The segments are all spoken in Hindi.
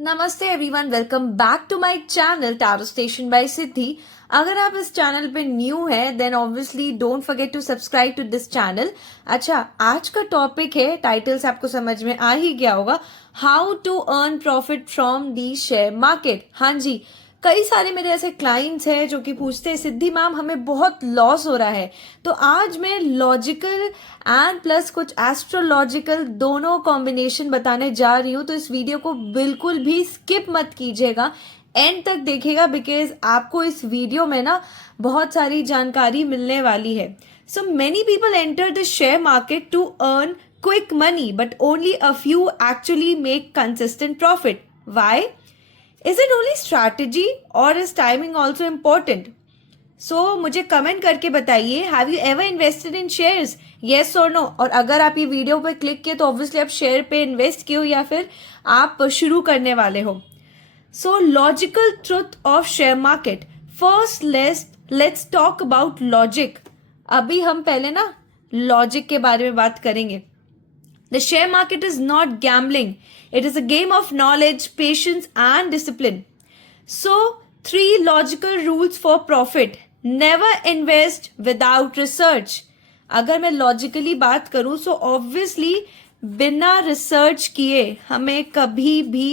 नमस्ते everyone, welcome back to my channel tarot station by Siddhi. अगर आप इस चैनल पे न्यू हैं then obviously don't forget to subscribe to this channel. अच्छा, आज का टॉपिक है, टाइटल से आपको समझ में आ ही गया होगा, how to earn profit from the share market. हाँ जी, कई सारे मेरे ऐसे क्लाइंट्स हैं जो कि पूछते हैं सिद्धि मैम हमें बहुत लॉस हो रहा है। तो आज मैं लॉजिकल एंड प्लस कुछ एस्ट्रोलॉजिकल दोनों कॉम्बिनेशन बताने जा रही हूँ। तो इस वीडियो को बिल्कुल भी स्किप मत कीजिएगा, एंड तक देखिएगा, बिकॉज आपको इस वीडियो में ना बहुत सारी जानकारी मिलने वाली है। So many people enter the share market to earn quick money but only a few actually make consistent profit. Why? Is it only strategy or is timing also important? So मुझे कमेंट करके बताइए, have you ever invested in shares? Yes और नो। और अगर आप ये वीडियो पे क्लिक किए तो ऑब्वियसली आप शेयर पे इन्वेस्ट किए हो या फिर आप शुरू करने वाले हो। सो logical truth of share market. First let's talk about logic. अभी हम पहले ना लॉजिक के बारे में बात करेंगे। The share market is not gambling. It is a game of knowledge, patience, and discipline. So, 3 logical rules for profit. Never invest without research. अगर मैं लॉजिकली बात करूं तो ऑब्वियसली बिना रिसर्च किए हमें कभी भी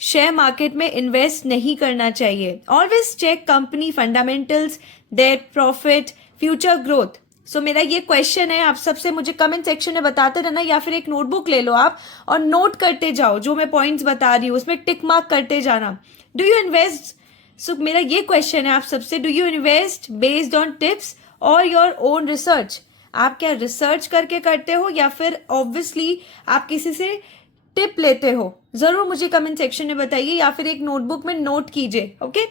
शेयर मार्केट में इन्वेस्ट नहीं करना चाहिए। Always check company fundamentals, debt, profit, future growth. So मेरा ये क्वेश्चन है आप सबसे, मुझे कमेंट सेक्शन में बताते रहना या फिर एक नोटबुक ले लो आप और नोट करते जाओ, जो मैं पॉइंट्स बता रही हूँ उसमें टिक मार्क करते जाना। Do you invest? सो मेरा ये क्वेश्चन है आप सबसे, do you invest based on tips और योर ओन रिसर्च? आप क्या रिसर्च करके करते हो या फिर ऑब्वियसली आप किसी से टिप लेते हो? जरूर मुझे कमेंट सेक्शन में बताइए या फिर एक नोटबुक में नोट कीजिए। Okay,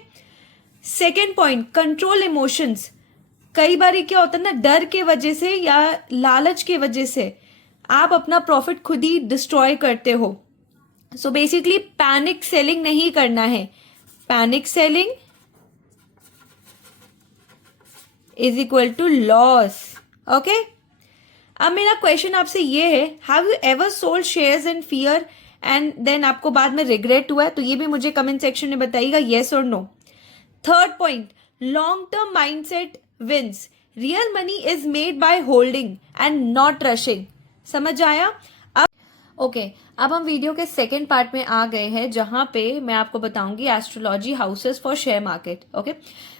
second point, control emotions. कई बार क्या होता है ना, डर के वजह से या लालच के वजह से आप अपना प्रॉफिट खुद ही डिस्ट्रॉय करते हो। सो बेसिकली पैनिक सेलिंग नहीं करना है। Panic selling is equal to loss. Okay, अब मेरा क्वेश्चन आपसे ये है, have you ever sold shares in fear and then आपको बाद में रिग्रेट हुआ है? तो ये भी मुझे कमेंट सेक्शन में बताइएगा, येस और no. Third point, long term mindset wins. Real money is made by holding and not rushing. समझ आया? ओके, अब हम वीडियो के सेकेंड पार्ट में आ गए हैं जहां पे मैं आपको बताऊंगी astrology houses for share market. Okay,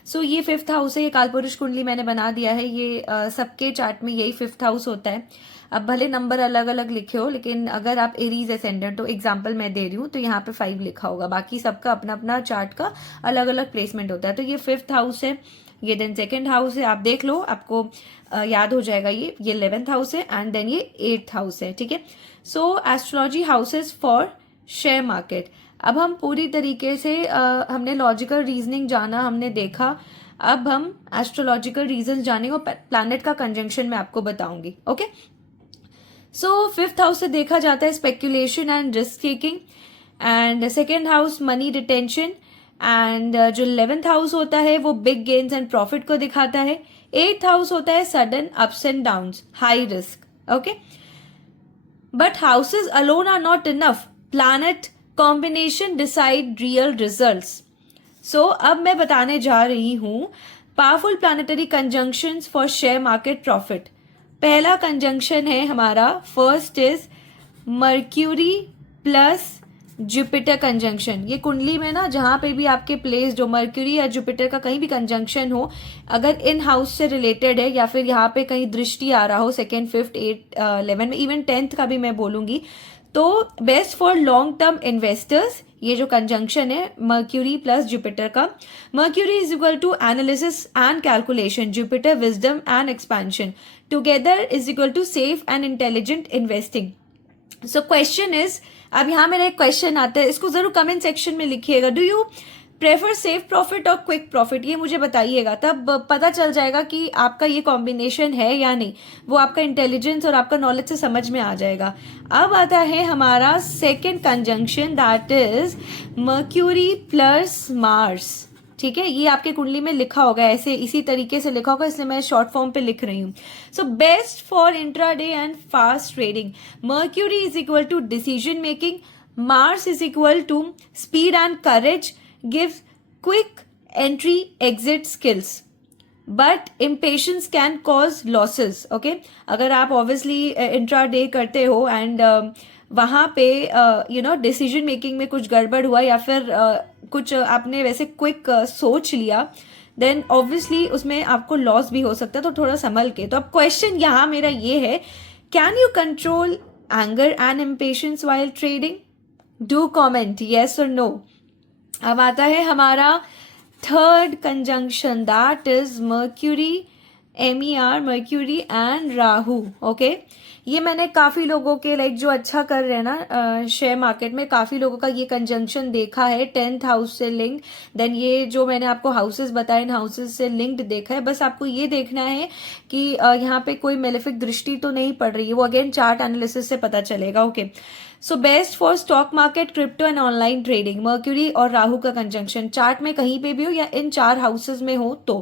so ये 5th हाउस है, ये कालपुरुष कुंडली मैंने बना दिया है। ये सबके चार्ट में यही 5th हाउस होता है। अब भले नंबर अलग अलग लिखे हो, लेकिन अगर आप एरीज एसेंडेंट, तो एग्जाम्पल मैं दे रही हूँ तो यहाँ पे 5 लिखा होगा, बाकी सबका अपना अपना चार्ट का अलग अलग प्लेसमेंट होता है। तो ये 5th हाउस है, ये देन 2nd हाउस है, आप देख लो, आपको याद हो जाएगा। ये 11th हाउस है एंड देन ये 8th हाउस है। ठीक है, so astrology houses for share market. अब हम पूरी तरीके से हमने लॉजिकल रीजनिंग जाना, हमने देखा। अब हम एस्ट्रोलॉजिकल रीजन जाने को प्लैनेट का कंजंक्शन में आपको बताऊंगी। ओके, सो 5th हाउस से देखा जाता है speculation and risk taking, and 2nd house money retention, and जो 11th हाउस होता है वो बिग गेन्स एंड प्रॉफिट को दिखाता है। 8th हाउस होता है sudden ups and downs, high risk. Okay, but houses alone are not enough, planet combination decide real results. So अब मैं बताने जा रही हूं powerful planetary conjunctions for share market profit. पहला कंजंक्शन है हमारा, first is Mercury plus Jupiter conjunction. ये कुंडली में ना जहां पे भी आपके प्लेस जो मर्क्यूरी या जुपिटर का कहीं भी कंजंक्शन हो, अगर इन हाउस से रिलेटेड है या फिर यहाँ पे कहीं दृष्टि आ रहा हो 2nd, 5th, 8th, 11 में, इवन 10th का भी मैं बोलूंगी, तो best for long term investors ये जो कंजंक्शन है मर्क्यूरी प्लस जुपिटर का। Mercury is equal to analysis and calculation, Jupiter wisdom and expansion, together is equal to safe and intelligent investing. So question is, अब यहाँ मेरा एक क्वेश्चन आता है, इसको जरूर कमेंट सेक्शन में लिखिएगा, do you prefer safe profit और क्विक प्रॉफिट? ये मुझे बताइएगा, तब पता चल जाएगा कि आपका ये कॉम्बिनेशन है या नहीं। वो आपका इंटेलिजेंस और आपका नॉलेज से समझ में आ जाएगा। अब आता है हमारा second conjunction, that is Mercury plus Mars. ठीक है, ये आपके कुंडली में लिखा होगा, ऐसे इसी तरीके से लिखा होगा, इसलिए मैं शॉर्ट फॉर्म पे लिख रही हूँ। So best for intraday and fast trading, Mercury is equal to decision making, Mars is equal to speed and courage, gives quick entry exit skills, but impatience can cause losses. Okay, अगर आप ऑब्वियसली इंट्रा डे करते हो एंड वहाँ पे डिसीजन मेकिंग में कुछ गड़बड़ हुआ या फिर कुछ आपने वैसे क्विक सोच लिया, देन ऑब्वियसली उसमें आपको लॉस भी हो सकता है, तो थोड़ा संभल के. तो अब क्वेश्चन यहाँ मेरा ये है, can you control anger and impatience while trading? Do comment yes और नो. अब आता है हमारा third conjunction, that is mercury, MER, mercury and Rahu. Okay, ये मैंने काफ़ी लोगों के लाइक जो अच्छा कर रहे हैं ना शेयर मार्केट में, काफ़ी लोगों का ये कंजंक्शन देखा है 10th हाउस से लिंक्ड. देन ये जो मैंने आपको हाउसेस बताए, इन हाउसेस से लिंक्ड देखा है. बस आपको ये देखना है कि यहाँ पे कोई मेलेफिक दृष्टि तो नहीं पड़ रही है, वो अगेन चार्ट एनालिसिस से पता चलेगा. Okay, so best for stock market, crypto and online trading. Mercury और राहु का कंजंक्शन चार्ट में कहीं पे भी हो या इन 4 हाउसेस में हो तो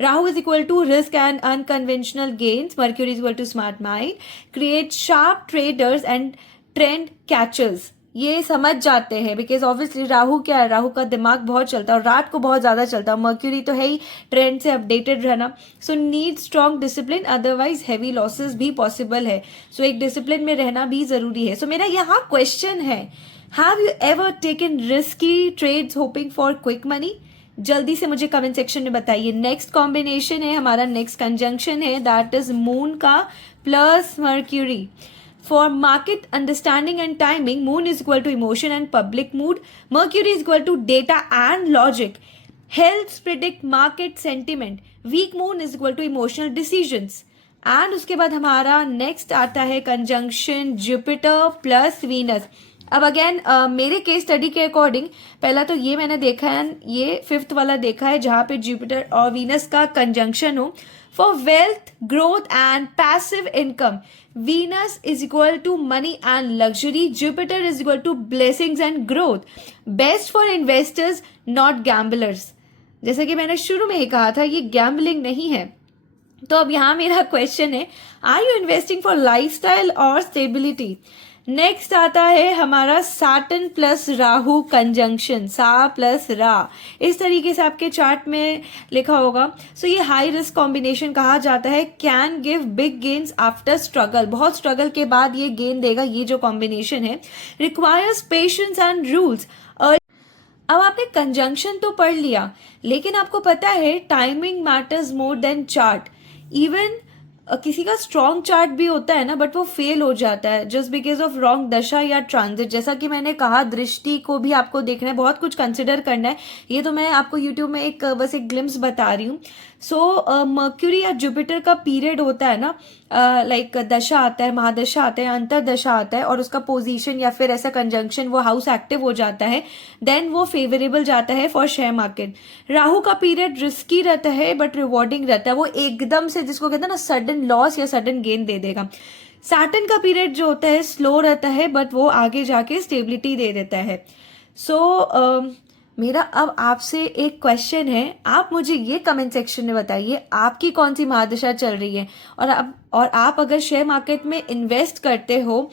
Rahu is equal to risk and unconventional gains, Mercury is equal to smart mind, create sharp traders and trend catchers. ये समझ जाते हैं बिकॉज ऑब्वियसली राहु क्या है, राहु का दिमाग बहुत चलता है और रात को बहुत ज़्यादा चलता है. मर्क्यूरी तो है ही ट्रेंड से अपडेटेड रहना. So need strong discipline, otherwise heavy losses भी पॉसिबल है. सो एक डिसिप्लिन में रहना भी ज़रूरी है. सो मेरा यहाँ क्वेश्चन है, have you ever taken risky trades hoping for quick money? जल्दी से मुझे कमेंट सेक्शन में बताइए. नेक्स्ट कॉम्बिनेशन है हमारा, नेक्स्ट कंजंक्शन है, दैट इज मून का plus mercury. For market understanding and timing, moon is equal to emotion and public mood. Mercury is equal to data and logic. Helps predict market sentiment. Weak moon is equal to emotional decisions. And उसके बाद हमारा next आता है conjunction Jupiter plus Venus. अब अगेन मेरे केस स्टडी के अकॉर्डिंग पहला तो ये मैंने देखा है, ये 5th वाला देखा है जहाँ पे जुपिटर और वीनस का कंजंक्शन हो. For wealth growth and passive income, Venus is equal to money and luxury. Jupiter is equal to blessings and growth. Best for investors, not gamblers. जैसा कि मैंने शुरू में ही कहा था, ये गैम्बलिंग नहीं है. तो अब यहाँ मेरा क्वेश्चन है, are you investing for lifestyle और स्टेबिलिटी? नेक्स्ट आता है हमारा Saturn plus Rahu conjunction, Sa plus Ra. इस तरीके से आपके चार्ट में लिखा होगा. सो ये हाई रिस्क कॉम्बिनेशन कहा जाता है. Can give big gains after struggle, बहुत स्ट्रगल के बाद ये गेन देगा. ये जो कॉम्बिनेशन है रिक्वायर्स पेशेंस एंड रूल्स. अब आपने कंजंक्शन तो पढ़ लिया, लेकिन आपको पता है timing matters more than chart. Even किसी का स्ट्रॉन्ग चार्ट भी होता है ना, बट वो फेल हो जाता है जस्ट बिकॉज ऑफ रॉन्ग दशा या ट्रांजिट. जैसा कि मैंने कहा, दृष्टि को भी आपको देखना है, बहुत कुछ कंसिडर करना है. ये तो मैं आपको यूट्यूब में बस एक ग्लिम्स बता रही हूँ. सो मर्क्यूरी या जुपिटर का पीरियड होता है ना, लाइक दशा आता है, महादशा आता है, अंतरदशा आता है, और उसका पोजीशन या फिर ऐसा कंजंक्शन वो हाउस एक्टिव हो जाता है, देन वो फेवरेबल जाता है फॉर शेयर मार्केट. राहु का पीरियड रिस्की रहता है बट रिवॉर्डिंग रहता है. वो एकदम से जिसको कहते हैं ना सडन लॉस या सडन गेन दे देगा. सैटर्न का पीरियड जो होता है स्लो रहता है बट वो आगे जाके स्टेबिलिटी दे देता है. सो मेरा अब आपसे एक क्वेश्चन है, आप मुझे ये कमेंट सेक्शन में बताइए आपकी कौन सी महादशा चल रही है, और आप अगर शेयर मार्केट में इन्वेस्ट करते हो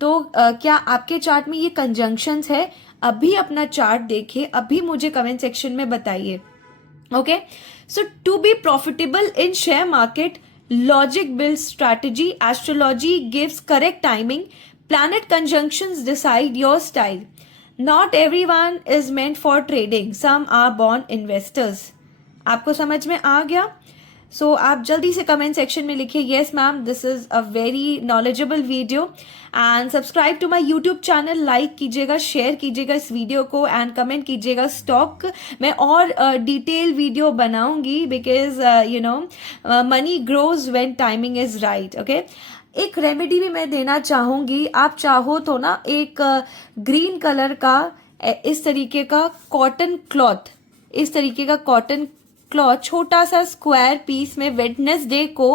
तो क्या आपके चार्ट में ये कंजंक्शंस है? अभी अपना चार्ट देखिए, अभी मुझे कमेंट सेक्शन में बताइए. Okay, so to be profitable in share market, logic builds strategy, astrology gives correct timing, planet conjunctions decide your style. Not everyone is meant for trading. Some are born investors. आपको समझ में आ गया? सो आप जल्दी से कमेंट सेक्शन में लिखिए yes ma'am, this is a very knowledgeable video. And subscribe to my YouTube channel, like कीजिएगा, शेयर कीजिएगा इस वीडियो को, एंड कमेंट कीजिएगा स्टॉक. मैं और डिटेल वीडियो बनाऊंगी because money grows when timing is right. Okay, एक रेमेडी भी मैं देना चाहूँगी. आप चाहो तो ना एक ग्रीन कलर का इस तरीके का कॉटन क्लॉथ, इस तरीके का कॉटन क्लॉथ छोटा सा स्क्वायर पीस में वेडनेसडे को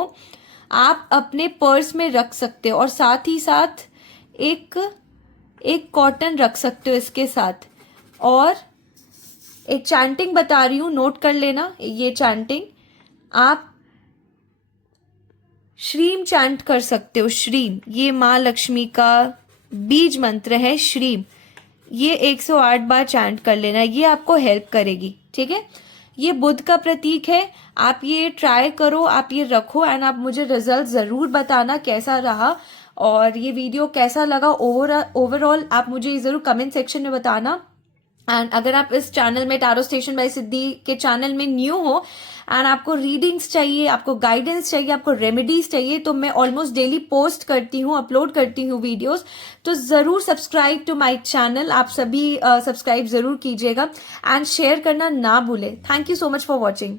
आप अपने पर्स में रख सकते हो, और साथ ही साथ एक कॉटन रख सकते हो इसके साथ. और एक चैंटिंग बता रही हूँ, नोट कर लेना. ये चैंटिंग आप श्रीम चैंट कर सकते हो. श्रीम, ये माँ लक्ष्मी का बीज मंत्र है. श्रीम, ये 108 बार चैंट कर लेना, ये आपको हेल्प करेगी, ठीक है। ये बुध का प्रतीक है, आप ये ट्राई करो, आप ये रखो एंड आप मुझे रिजल्ट ज़रूर बताना कैसा रहा और ये वीडियो कैसा लगा ओवरऑल आप मुझे ज़रूर कमेंट सेक्शन में बताना। एंड अगर आप इस चैनल में टैरो स्टेशन बाय सिद्धि के चैनल में न्यू हो एंड आपको रीडिंग्स चाहिए, आपको गाइडेंस चाहिए, आपको रेमेडीज चाहिए, तो मैं ऑलमोस्ट डेली पोस्ट करती हूँ, अपलोड करती हूँ वीडियोस, तो ज़रूर सब्सक्राइब टू माय चैनल, आप सभी सब्सक्राइब ज़रूर कीजिएगा एंड शेयर करना ना भूलें। Thank you so much for watching.